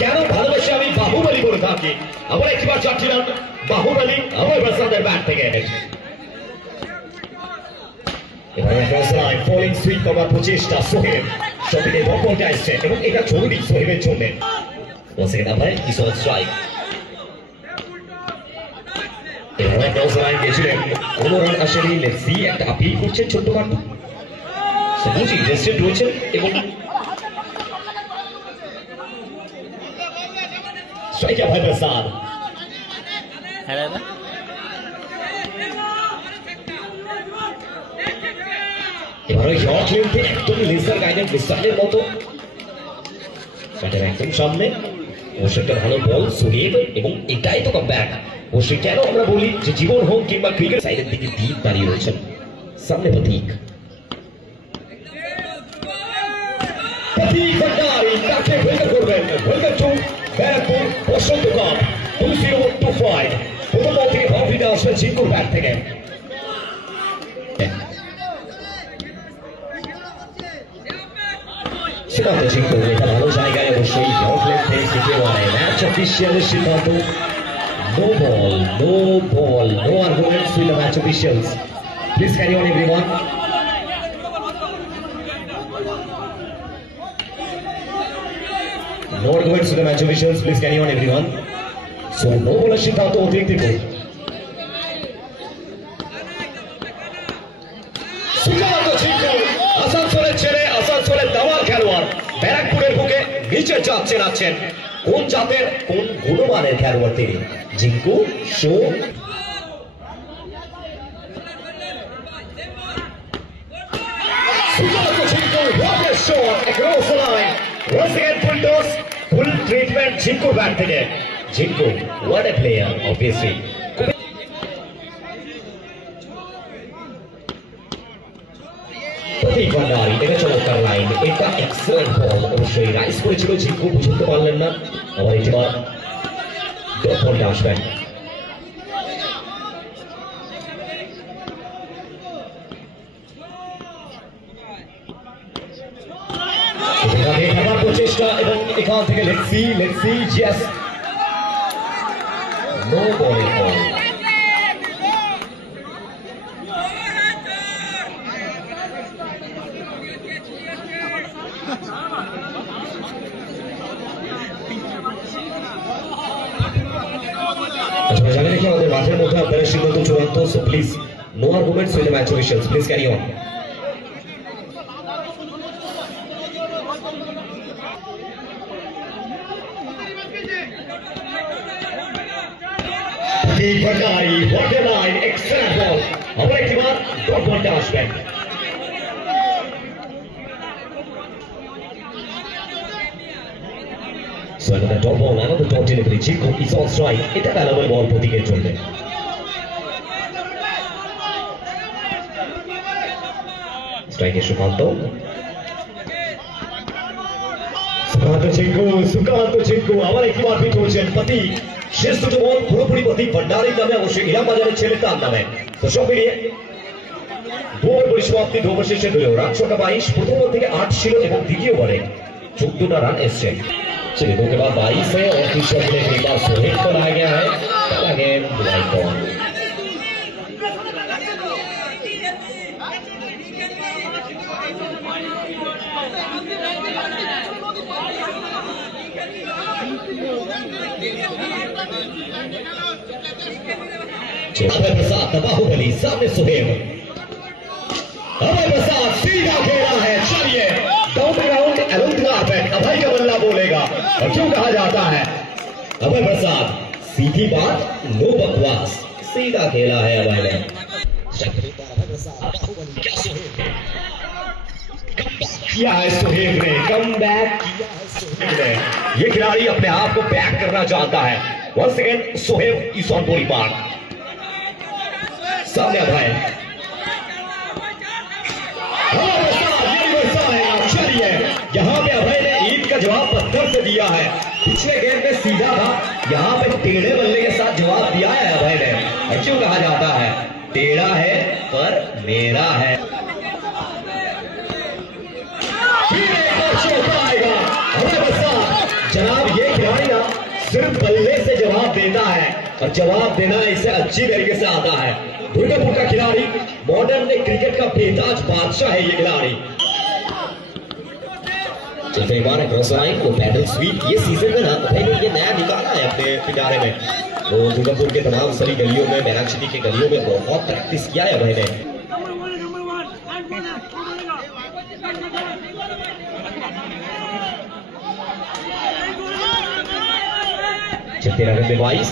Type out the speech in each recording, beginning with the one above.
কেন ভালোবাসি আমি বাহুবলী বলে থাকি। আমরা একবার চাচ্ছিলাম বাহুবলী আমার প্রসাদের ব্যাট থেকে ফলিং সুইপ করার প্রচেষ্টা সোহেব সবদিকে দখলটা আসছে এবং এটা জরুরি সোহেবের জন্য। গেছিলেন কোন রান আসেনি, লেটসি একটা আপিল করছেন ছোট্ট মাঠে সবুজ ইন্টারেস্টেড রয়েছেন এবং স্ট্রাইকার ভাই প্রসাদ এবার ওই শট লেনতে একদম লেজার গাইডেড মিসাইলের মতো ব্যাটের একদম সামনে অবশ্যই একটা ভালো বল সোহেব এবং এটাই তো কামব্যাক। অবশ্যই কেন আমরা বলি যে জীবন হোক কিংবা ক্রিকেট সাইডের দিকে দ্বীপ দাঁড়িয়ে রয়েছেন সামনে প্রতীক ভণ্ডারী তাকে ওয়েলকাম করবেন। Welcome to Barrackpore Basanta cup 2025। প্রথম বল থেকে বাউন্ডারিটা আসবে জিঙ্কুর ব্যাট থেকে। সিদ্ধান্ত জিঙ্কু এটা ভালো জায়গায় অবশ্যই ব্লক লেন্থে একেবারে ম্যাচ অফিসিয়ালের সিদ্ধান্ত no ball no arguments with the match officials. Please carry on everyone. No arguments to the match officials. Please carry on, everyone. So no bowler সিদ্ধান্ত অতিরিক্ত গোল। আসানসোলের ছেলে আসানসোলের দামাল খেলোয়াড় ব্যারাকপুরের বুকে নিচে যাচ্ছেন আছেন কোন জাতের কোন গুণমানের খেলোয়াড় তিনি জিঙ্কু show. Across the line. Once again, full toss, full treatment. Jinko back again. Jinko, what a player, obviously. প্রতীক ভান্ডারী এটা চমৎকার লাইন, এটা এক্সেলেন্ট বল। অবশ্যই রাইস করেছিল জিঙ্কু, বুঝতে পারলেন না। আবার এবার ডট বলটা আসবেন। প্রচেষ্টা এবং এখান থেকে লেটসি জিয়াস নো বল। জানি নাকি আমাদের মাঠের মধ্যে আপনারা সিদ্ধান্ত চূড়ান্ত। So please no arguments with the match officials. Please carry on. Bhandari, what a line, excellent ball. আবার একবার ডট বলটা আসবেন। So another dot ball, another dot delivery. Jinko is on strike. এটা valuable ball প্রতীকের জন্য। স্ট্রাইকে সুকান্ত জিঙ্কু আবার একবার হিট হয়েছেন প্রতীক। শেষ দুটো বল পুরোপুরি প্রতীক ভান্ডারীর নামে, অবশ্যই ইলাম বাজারের ছেলে তার নামে। তো সব মিলিয়ে 2 ওভার পরিসমাপ্তি, 2 ওভার শেষে হলেও রান সংখ্যা 22। প্রথম বল থেকে 8 ছিল এবং দ্বিতীয় বলে 14টা রান এসছে। चलिए 2 के बाद 22 है और तीसरे बल्ले के बाद सोहेब को लाया गया है। Again wide ball. Abhay Prasad Bahubali सामने सोहेब। अभय प्रसाद सीधा खेला है। चलिए डाउन राउंड अभय का बल्ला बोलेगा और क्यों कहा जाता है अभय प्रसाद सीधी बात नो बकवास, सीधा खेला है अभय ने। किया है सोहेब ने, कम बैक किया है सोहेब ने। ये खिलाड़ी अपने आप को बैक करना चाहता है। Once again Soheb is on body park. सामने अभय यहाँ पे टेढ़े बल्ले के साथ जवाब दिया है अभय ने। क्यों कहा जाता है टेढ़ा है पर मेरा है। जनाब ये खिलाड़ी ना सिर्फ बल्ले से जवाब देता है और जवाब देना इसे अच्छी तरीके से आता है। दुर्गापुर का खिलाड़ी मॉडर्न क्रिकेट का बेताज बादशाह है ये खिलाड़ी। चलते को पैडल स्वीप ये सीजन में ना अभय ने ये नया निकाला है अपने पिटारे में। वो दुर्गापुर के तमाम सभी गलियों में बैराग सिटी के गलियों में बहुत प्रैक्टिस किया है अभय ने। चलते रन में 22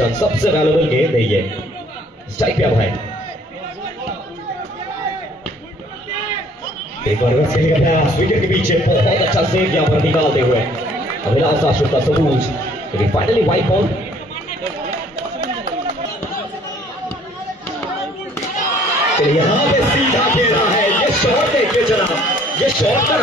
रन सबसे वैल्यूएबल गेंद है ये। स्ट्राइक पे अभय एक बार विकेट के पीछे बहुत अच्छा सेव यहाँ पर निकालते हुए अभिलाष आशुक का सबूज फाइनली वाइट बॉल। यहाँ पे सीधा खेला है ये शॉट। देखिए जनाब ये शॉट का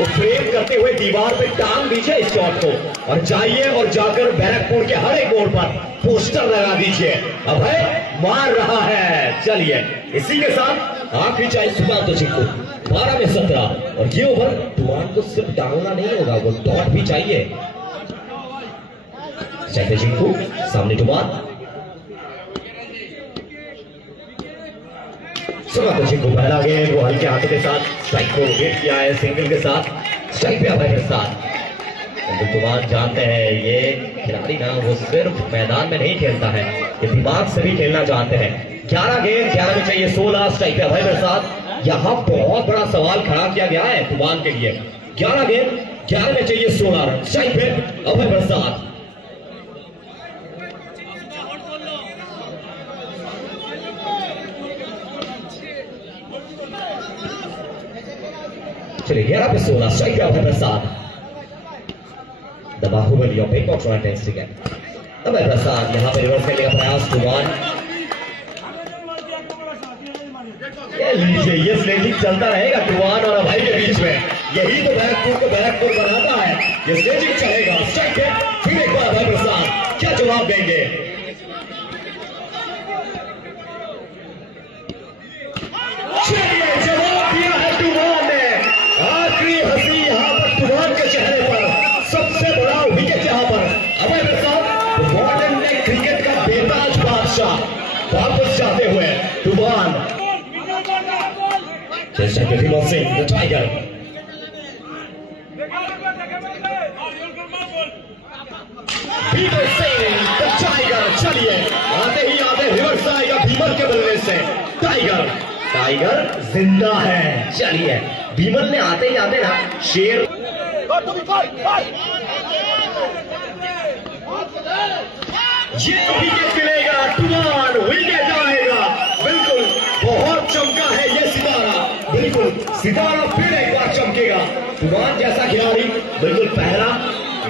वो फ्रेम करते हुए दीवार पे टांग दीजिए इस शॉट को और जाइए और जाकर बैरकपुर के हर एक मोड़ पर पोस्टर लगा दीजिए। अभय मार रहा है। चलिए इसी के साथ आखिरी चाहे सुशांत सिंह को 12 में 17 और ये ओवर टुमान को सिर्फ डालना नहीं होगा वो डॉट भी चाहिए। सुशांत सिंह को सामने टुमान सुशांत सिंह को पहला गेंद वो हल्के हाथों के साथ स्ट्राइक को गेट किया है सिंगल के साथ स्ट्राइक पे अभय के साथ। टुमान जानते हैं ये खिलाड़ी ना वो सिर्फ मैदान में नहीं खेलता है ये दिमाग से भी खेलना चाहते हैं। 11 गेंद 11 में चाहिए 16 स्ट्राइक पे अभय के साथ। यहाँ बहुत बड़ा सवाल खड़ा किया गया है टुमान के लिए। 11 गेंद 11 में चाहिए 16 रन स्ट्राइक पे अभय प्रसाद। चलिए 11 पे 16 स्ट्राइक पे अभय प्रसाद। दबा हुआ लिया पे बॉक्स और टेंस अभय प्रसाद यहाँ पे रिवर्स करने का प्रयास टुमान। ये स्लेजिंग चलता रहेगा टुमान और अभय के बीच में। यही तो बैरकपुर को बैरकपुर बनाता है। ये स्लेजिंग चलेगा स्ट्राइक पे फिर एक बार अभय प्रसाद क्या जवाब देंगे। चलिए जवाब दिया है टुमान ने। आखिरी हंसी यहाँ पर टुमान के चेहरे पर। सबसे बड़ा विकेट यहाँ पर अभय प्रसाद मॉडर्न क्रिकेट का बेताज बादशाह वापस जाते हुए टुमान। सिंह द टाइगर चलिए आते ही आते रिवर्स आएगा भीमल के बल्ले से। टाइगर टाइगर जिंदा है। चलिए भीमल ने आते ही आते ना शेर ये विकेट मिलेगा टुमान विकेट आएगा। बिल्कुल बहुत चमका है ये सितारा। बिल्कुल सितारा फिर एक बार चमकेगा। टुमान जैसा खिलाड़ी बिल्कुल पहला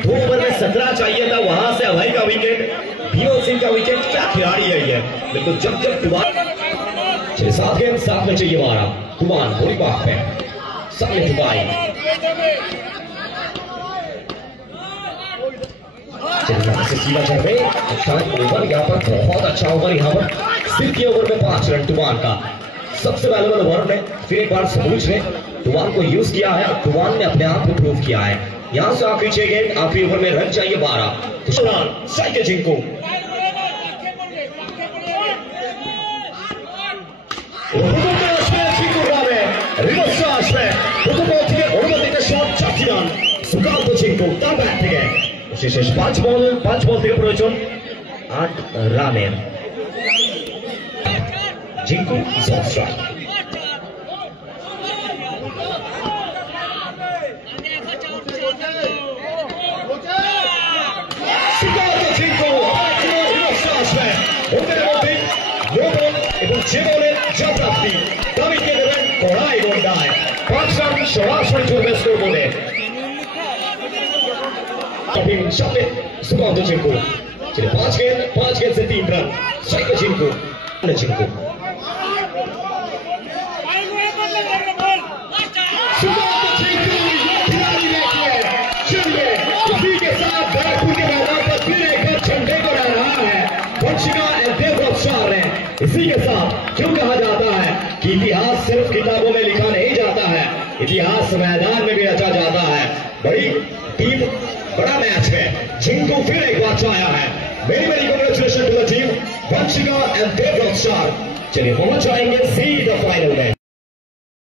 2 ओवर में 17 चाहिए था वहां से अभय का विकेट भीमल सिंह का विकेट। क्या खिलाड़ी है ये। बिल्कुल जब टुमान 7 गेंद 7 में चाहिए 12 टुमान पूरी बात पे सामने टुमाई। सीधा चल रहे ओवर यहाँ पर बहुत अच्छा ओवर यहाँ पर सिर्फ ओवर में 5 रन टुमान का सबसे वैल्यूएबल ओवर में। फिर एक बार सबूज ने टुमान को यूज किया है और टुमान ने अपने आप को प्रूव किया है। यहाँ से आखिरी 6 गेंद आखिरी ओवर में रन चाहिए 12 तो स्ट्राइक जिनको शेष 5 बॉल থেকে প্রয়োজন 8 রানের। জিঙ্কু স্ট্রাইক এবং যে বলে যা প্রাপ্তি দাবিকে দেবেন কড়াই গন্ডায় 5 রান সরাসরি চলবে স্কোরবোর্ডে। सामने सुशांत जिनको चलिए 5 गेंद से 3 रन स्ट्राइक जिनको चलिए इसी के साथ बैरकपुर के मैदान पर इसी के साथ क्यों कहा जाता है कि इतिहास सिर्फ किताबों में लिखा नहीं जाता है, इतिहास मैदान में भी रचा जाता है।